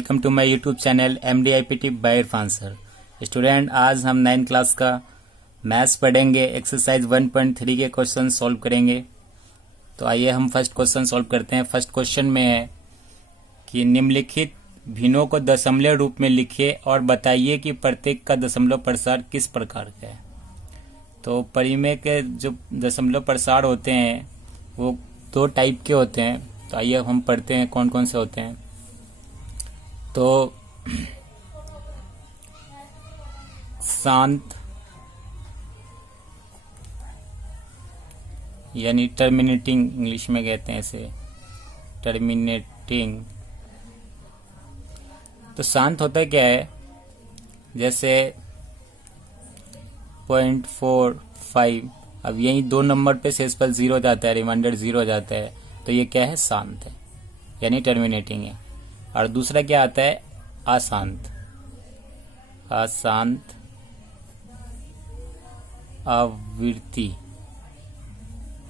Welcome to my YouTube channel MDIPT by Irfan sir. Student, आज हम 9th class का maths पढ़ेंगे। एक्सरसाइज 1.3 के क्वेश्चन सॉल्व करेंगे। तो आइए हम फर्स्ट क्वेश्चन सॉल्व करते हैं। फर्स्ट क्वेश्चन में है कि निम्नलिखित भिन्नों को दशमलव रूप में लिखिए और बताइए कि प्रत्येक का दशमलव प्रसार किस प्रकार का है। तो परिमेय के जो दशमलव प्रसार होते हैं वो दो टाइप के होते हैं। तो आइए हम पढ़ते हैं कौन कौन से होते हैं। तो शांत यानी टर्मिनेटिंग, इंग्लिश में कहते हैं इसे टर्मिनेटिंग। तो शांत होता क्या है, जैसे 0.45, अब यही दो नंबर पे शेषफल 0 हो जाता है, रिमाइंडर 0 हो जाता है, तो ये क्या है, शांत है यानी टर्मिनेटिंग है। और दूसरा क्या आता है, अशांत। अशांत, आवृत्ति,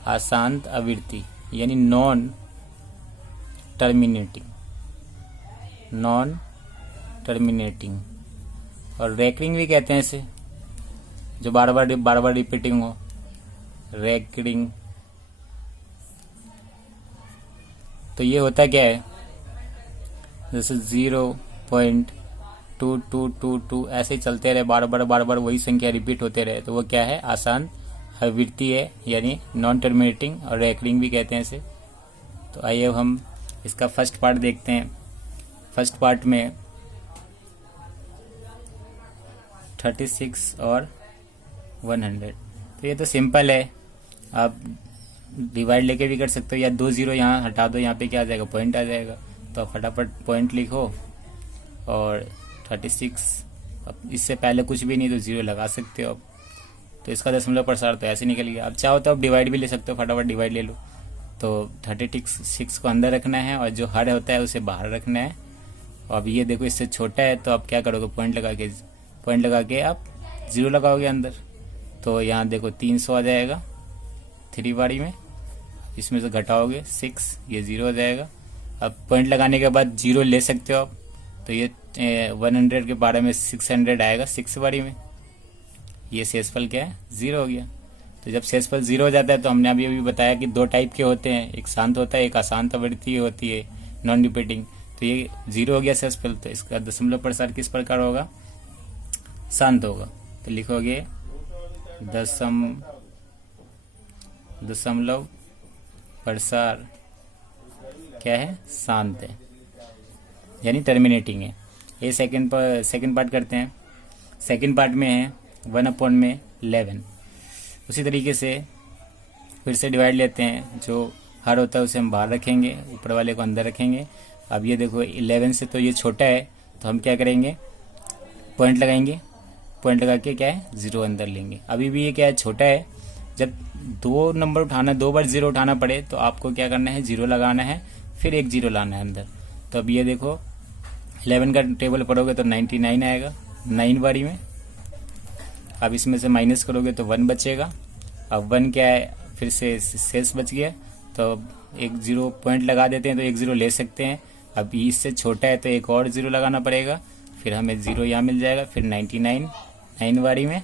अशांत आवृत्ति यानी नॉन टर्मिनेटिंग, नॉन टर्मिनेटिंग। और रैकरिंग भी कहते हैं इसे, जो बार बार रिपीटिंग हो, रैकरिंग। तो ये होता क्या है, जैसे 0.2222 ऐसे ही चलते रहे, बार बार वही संख्या रिपीट होते रहे, तो वो क्या है, अशांत आवृत्ति है यानी नॉन टर्मिनेटिंग। और रैकरिंग भी कहते हैं इसे। तो आइए अब हम इसका फर्स्ट पार्ट देखते हैं। फर्स्ट पार्ट में 36 और 100। तो ये तो सिंपल है, आप डिवाइड लेके भी कर सकते हो, या 2 0 यहाँ हटा दो, यहाँ पे क्या आ जाएगा, पॉइंट आ जाएगा। तो आप फटाफट पॉइंट लिखो और 36, अब इससे पहले कुछ भी नहीं तो 0 लगा सकते हो आप। तो इसका दशमलव प्रसार तो ऐसे निकल गया। अब चाहो तो आप डिवाइड भी ले सकते हो, फटाफट डिवाइड ले लो। तो 36 को अंदर रखना है और जो हर होता है उसे बाहर रखना है। और अब ये देखो इससे छोटा है, तो आप क्या करोगे, पॉइंट लगा के आप 0 लगाओगे अंदर। तो यहाँ देखो 300 आ जाएगा 3 बारी में, इसमें से घटाओगे 6, ये 0 हो जाएगा। अब पॉइंट लगाने के बाद 0 ले सकते हो आप। तो ये 100 के बारे में 600 आएगा 6 बारी में। ये शेषफल क्या है, 0 हो गया। तो जब शेषफल 0 हो जाता है, तो हमने अभी बताया कि दो टाइप के होते हैं, एक शांत होता है, एक अशांत आवृत्ति होती है, नॉन रिपीटिंग। तो ये 0 हो गया शेषफल, तो इसका दशमलव प्रसार किस प्रकार होगा, शांत होगा। तो लिखोगे दशमलव प्रसार क्या है, शांत है यानी टर्मिनेटिंग है। ये सेकंड पार्ट करते हैं। सेकंड पार्ट में है 1/11। उसी तरीके से फिर से डिवाइड लेते हैं, जो हर होता है उसे हम बाहर रखेंगे, ऊपर वाले को अंदर रखेंगे। अब ये देखो 11 से तो ये छोटा है, तो हम क्या करेंगे, पॉइंट लगाएंगे, पॉइंट लगा के क्या है, 0 अंदर लेंगे। अभी भी ये क्या है, छोटा है। जब 2 नंबर उठाना, 2 बार 0 उठाना पड़े, तो आपको क्या करना है, 0 लगाना है, फिर एक 0 लाना है अंदर। तो अब ये देखो 11 का टेबल पढ़ोगे तो 99 आएगा 9 बारी में। अब इसमें से माइनस करोगे तो 1 बचेगा। अब 1 क्या है, फिर से शेष बच गया, तो एक 0 पॉइंट लगा देते हैं, तो एक 0 ले सकते हैं। अब इससे छोटा है तो एक और 0 लगाना पड़ेगा, फिर हमें 0 यहाँ मिल जाएगा। फिर 99 9 बारी में,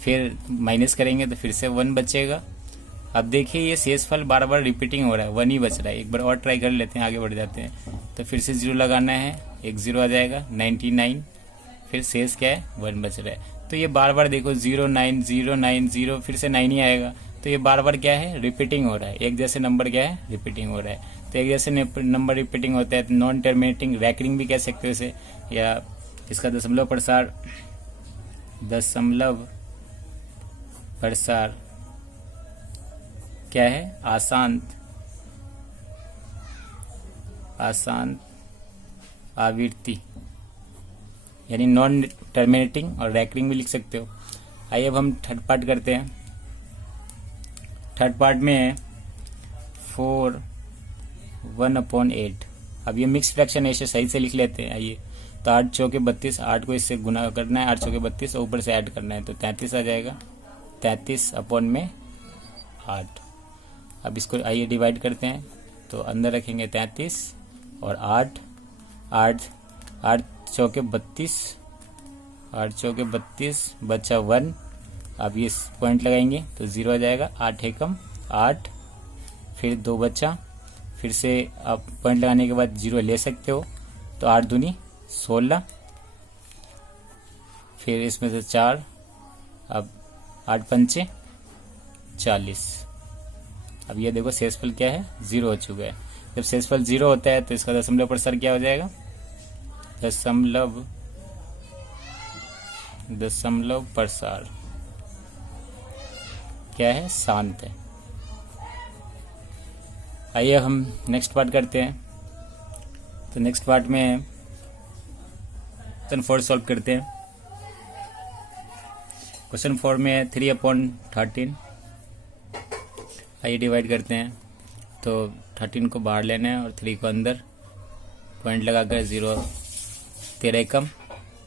फिर माइनस करेंगे तो फिर से 1 बचेगा। अब देखिए ये शेषफल बार बार रिपीटिंग हो रहा है, 1 ही बच रहा है। एक बार और ट्राई कर लेते हैं, आगे बढ़ जाते हैं। तो फिर से 0 लगाना है, एक 0 आ जाएगा 99, फिर शेष क्या है, 1 बच रहा है। तो ये बार बार देखो 0 9 0 9 0, फिर से 9 ही आएगा। तो ये बार बार क्या है, रिपीटिंग हो रहा है। एक जैसे नंबर क्या है, रिपीटिंग हो रहा है। तो एक जैसे नंबर रिपीटिंग होता है, नॉन टर्मिनेटिंग, रैकरिंग भी कह सकते हो इसे। या इसका दशमलव प्रसार क्या है, अशांत आवृत्ति यानी नॉन टर्मिनेटिंग, और रैकरिंग भी लिख सकते हो। आइए अब हम थर्ड पार्ट करते हैं। थर्ड पार्ट में है 4 1/8। अब ये मिक्स फ्रैक्शन ऐसे सही से लिख लेते हैं। आइए, तो 8 चौके 32, 8 को इससे गुना करना है, 8 चौके 32 और ऊपर से ऐड करना है, तो 33 आ जाएगा। 33/8। अब इसको आइए डिवाइड करते हैं, तो अंदर रखेंगे 33 और 8, 8 8 चौके 32, 8 चौके 32 बचा 1। अब ये पॉइंट लगाएंगे तो 0 आ जाएगा। 8 एकम 8, फिर 2 बचा, फिर से आप पॉइंट लगाने के बाद 0 ले सकते हो। तो 8 दूनी 16, फिर इसमें से 4, अब 8 पंचे 40। अब ये देखो शेषफल क्या है, 0 हो चुका है। जब शेषफल 0 होता है तो इसका दशमलव प्रसार क्या हो जाएगा, दशमलव प्रसार क्या है, शांत है। आइए हम नेक्स्ट पार्ट करते हैं। तो नेक्स्ट पार्ट में क्वेश्चन 4 सॉल्व करते हैं। क्वेश्चन 4 में 3/13, आइए डिवाइड करते हैं। तो 13 को बाहर लेना है और 3 को अंदर, पॉइंट लगाकर 0, 13 एकम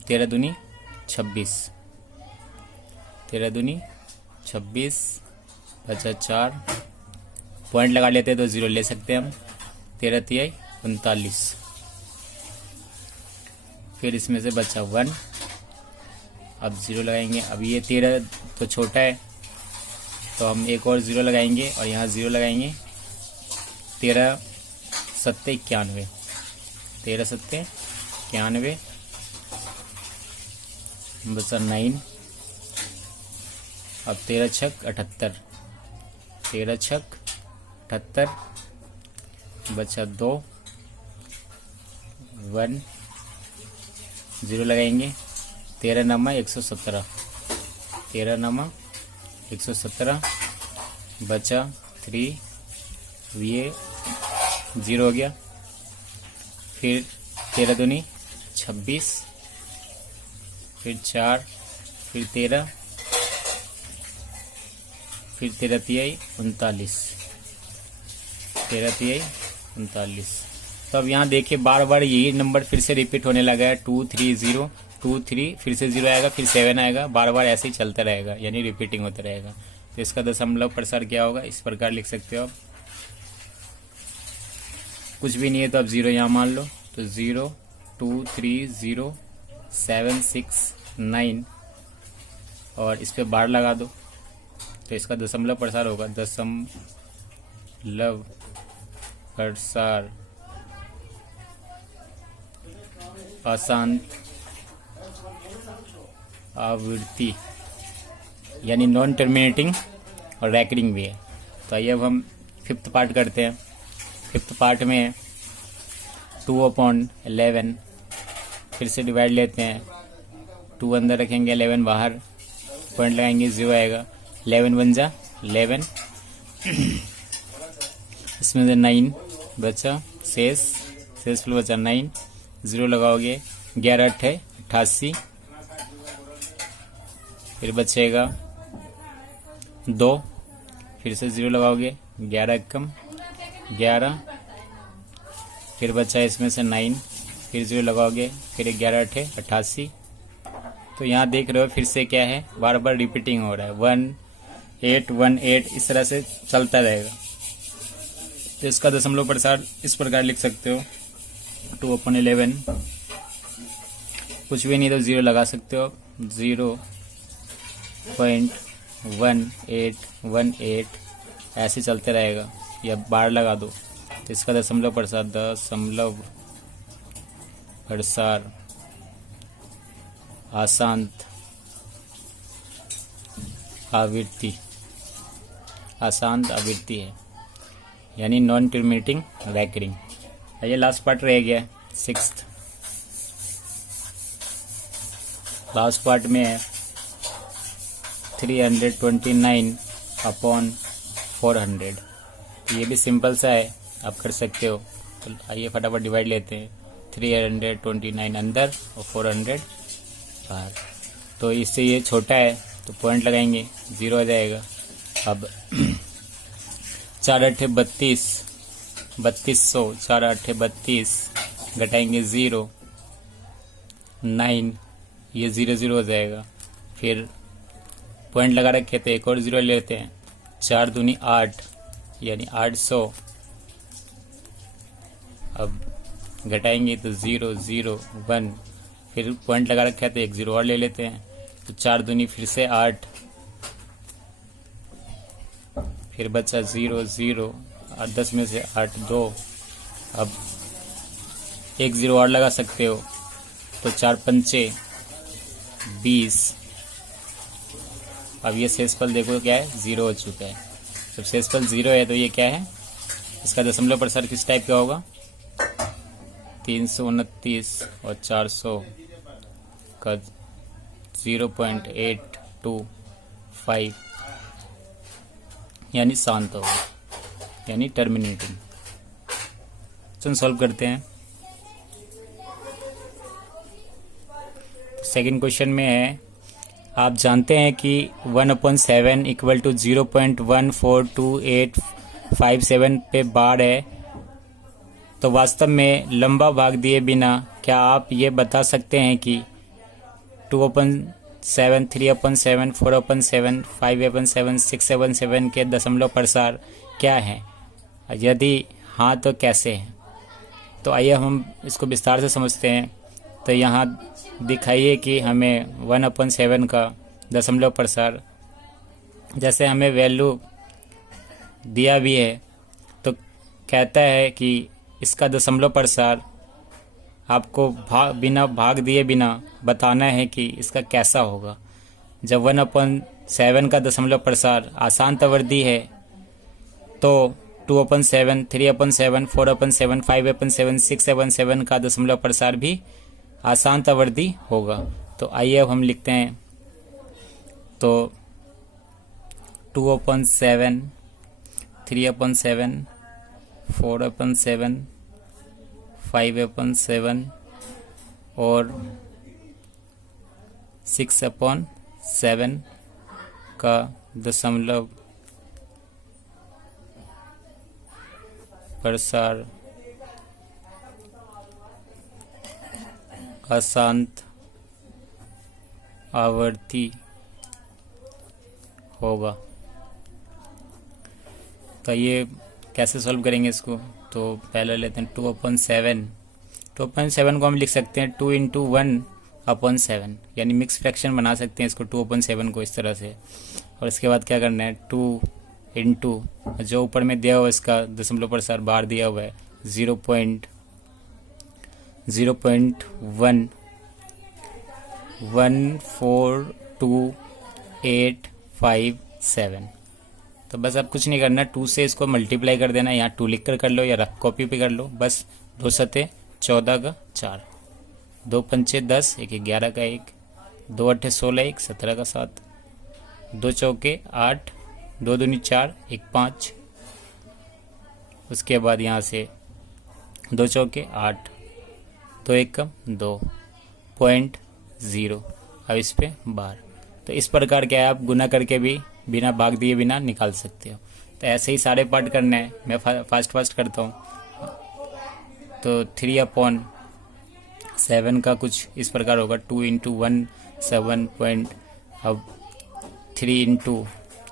13 दूनी 26, 13 दूनी 26 बचा 4, पॉइंट लगा लेते हैं तो 0 ले सकते हैं हम। 13 तिहाई 39, फिर इसमें से बचा 1, अब 0 लगाएंगे। अब ये 13 तो छोटा है तो हम एक और 0 लगाएंगे और यहाँ 0 लगाएंगे। 13 सत्ते 91, 13 सत्ते 91 बचा 9, अब 13 छक 78, 13 छक 78 बचा 2, 1, 0 लगाएंगे। 13 नमा 117, 13 नमा 117 बचा 3, ये 0 हो गया। फिर 13 दूनी 26, फिर 4, फिर 13, फिर 13 तिहाई 39, 13 तिहाई 39। तो अब यहाँ देखिए बार बार यही नंबर फिर से रिपीट होने लगा है। 2 3 0 2 3, फिर से 0 आएगा, फिर 7 आएगा, बार बार ऐसे ही चलता रहेगा, यानी रिपीटिंग होता रहेगा। तो इसका दशमलव प्रसार क्या होगा, इस प्रकार लिख सकते हो आप। कुछ भी नहीं है तो अब 0 यहाँ मान लो, तो 0 2 3 0 7 6 9 और इस पे बार लगा दो। तो इसका दशमलव प्रसार होगा, दशमलव प्रसार अशांत आवृत्ति, यानी नॉन टर्मिनेटिंग और रैकरिंग भी है। तो आइए अब हम 5th पार्ट करते हैं। 5th पार्ट में 2/11, फिर से डिवाइड लेते हैं। 2 अंदर रखेंगे, 11 बाहर, पॉइंट लगाएंगे, 0 आएगा। 11 बन जा 11, इसमें से 9 बचा, शेषफल बचा 9, 0 लगाओगे, 11 8 88, फिर बचेगा 2, फिर से 0 लगाओगे, 11 कम 11, फिर बचा इसमें से 9, फिर 0 लगाओगे, फिर 11 8 88। तो यहाँ देख रहे हो फिर से क्या है, बार बार रिपीटिंग हो रहा है। 1 8 1 8 इस तरह से चलता रहेगा। तो इसका दशमलव प्रसार इस प्रकार लिख सकते हो, 2/11, कुछ भी नहीं तो 0 लगा सकते हो, 0.1818 ऐसे चलते रहेगा, या बार लगा दो। तो इसका दशमलव प्रसार अशांत आवृत्ति है, यानी नॉन टर्मिनेटिंग रैकरिंग। ये लास्ट पार्ट रह गया 6th। लास्ट पार्ट में है 329/400। ये भी सिंपल सा है, आप कर सकते हो। तो आइए फटाफट डिवाइड लेते हैं। 329 अंदर और 400 बाहर। तो इससे ये छोटा है तो पॉइंट लगाएंगे, 0 आ जाएगा। अब 4 8 32, 3200, 4 8 32 घटाएंगे 0 9, ये 0 0 हो जाएगा। फिर पॉइंट लगा रखे तो एक और 0 लेते हैं, 4 दूनी 8 यानी 800। अब घटाएंगे तो 0 0 1, फिर पॉइंट लगा रखा है तो एक 0 और ले लेते हैं, तो 4 दूनी फिर से 8, फिर बचा 0 0 और 10 में से 8 2, अब एक 0 और लगा सकते हो, तो 4 पंचे 20। अब ये शेषफल देखो क्या है, 0 हो चुका है। जब शेषफल 0 है तो ये क्या है, इसका दशमलव प्रसार किस टाइप का होगा, 329 और 400 का 0.825 यानी शांत होगा, यानी टर्मिनेटिंग। चलो सॉल्व करते हैं। सेकंड क्वेश्चन में है, आप जानते हैं कि 1/7 इक्वल टू 0.142857 पे बार है, तो वास्तव में लंबा भाग दिए बिना क्या आप ये बता सकते हैं कि 2/7, 3/7, 4/7, 5/7, 6/7 के दशमलव प्रसार क्या हैं? यदि हाँ तो कैसे हैं? तो आइए हम इसको विस्तार से समझते हैं। तो यहाँ दिखाइए कि हमें 1/7 का दशमलव प्रसार, जैसे हमें वैल्यू दिया भी है, तो कहता है कि इसका दशमलव प्रसार आपको बिना भाग दिए बिना बताना है कि इसका कैसा होगा। जब 1/7 का दशमलव प्रसार आशांतवर्धी है तो 2/7, 3/7, 4/7, 5/7, 6/7 का दशमलव प्रसार भी आशांतवर्धी होगा। तो आइए अब हम लिखते हैं, तो 2/7, 3/7, 4/7, 5/7 और 6/7 का दशमलव प्रसार अशांत आवर्ती होगा। तो ये कैसे सॉल्व करेंगे इसको, तो पहले लेते हैं 2/7। 2/7 को हम लिख सकते हैं 2 × 1/7, यानी मिक्स फ्रैक्शन बना सकते हैं इसको 2/7 को इस तरह से। और इसके बाद क्या करना है, 2 × जो ऊपर में दिया हुआ इसका दशमलव प्रसार बाहर दिया हुआ है 0.1428557। तो बस अब कुछ नहीं करना, 2 से इसको मल्टीप्लाई कर देना, यहाँ 2 लिख कर लो या रफ कॉपी पे कर लो। बस 2 सते 14 का 4, 2 पंचे 10, 1 11 का 1, 2 अट्ठे 16, 1 17 का 7, 2 चौके 8, 2 दूनी 4, 1 5। उसके बाद यहाँ से 2 चौके 8, 2 1 कम 2.0। अब इस पे बार, तो इस प्रकार क्या है, आप गुना करके भी बिना भाग दिए बिना निकाल सकते हो। तो ऐसे ही सारे पार्ट करने हैं, मैं फास्ट करता हूँ। तो 3/7 का कुछ इस प्रकार होगा, 2 × 1 7 पॉइंट, अब 3 ×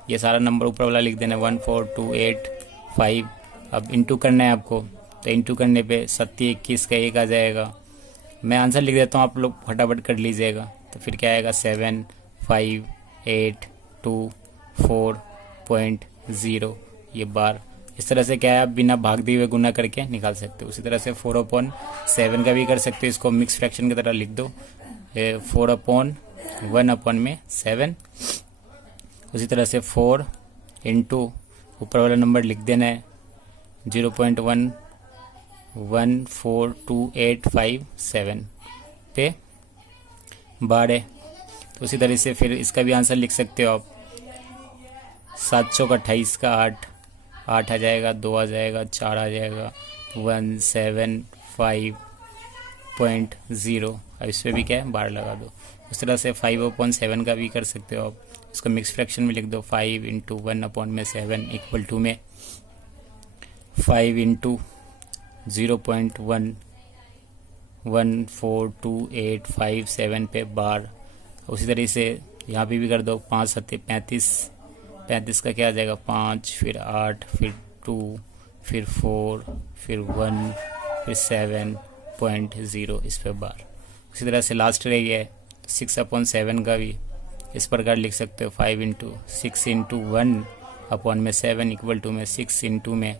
ये सारा नंबर ऊपर वाला लिख देना 14285। अब इंटू करना है आपको, तो इंटू करने पे 7 21 का 1 आ जाएगा। मैं आंसर लिख देता हूँ, आप लोग फटाफट कर लीजिएगा। तो फिर क्या आएगा 75824.0, ये बार। इस तरह से क्या है, आप बिना भाग दिए हुए गुना करके निकाल सकते हो। उसी तरह से 4/7 का भी कर सकते हो, इसको मिक्स फ्रैक्शन की तरह लिख दो, 4/1/7। उसी तरह से 4 × ऊपर वाला नंबर लिख देना है 0.142857 पे बार है। तो उसी तरह से फिर इसका भी आंसर लिख सकते हो आप, 7 का 28 का 8 आ जाएगा, 2 आ जाएगा, 4 आ जाएगा, 175.0। अब इस पर भी क्या है, बार लगा दो। उस तरह से 5/7 का भी कर सकते हो आप, इसको मिक्स फ्रैक्शन में लिख दो, 5 × 1/7 इक्वल टू में 5 × 0.1142857 पे बार। उसी तरीके से यहाँ पे भी कर दो, 5 7 35, 35 का क्या आ जाएगा 5, फिर 8, फिर 2, फिर 4, फिर 1, फिर 7 0.0 इस पे बार। उसी तरह से लास्ट रह गया है 6/7 का भी इस प्रकार लिख सकते हो 5 इंटू 6 इंटू 1 में 7 इक्वल टू में 6 इंटू में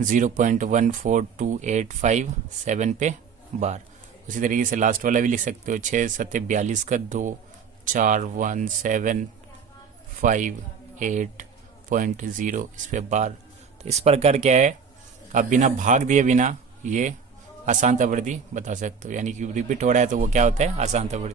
0.14285 पे बार। उसी तरीके से लास्ट वाला भी लिख सकते हो 6×7 = 42 का 2 4175.8.0 इस पे बार। तो इस प्रकार क्या है, आप बिना भाग दिए बिना ये आसान आवृत्ति बता सकते हो, यानी कि रिपीट हो रहा है तो वो क्या होता है, आसान आवृत्ति।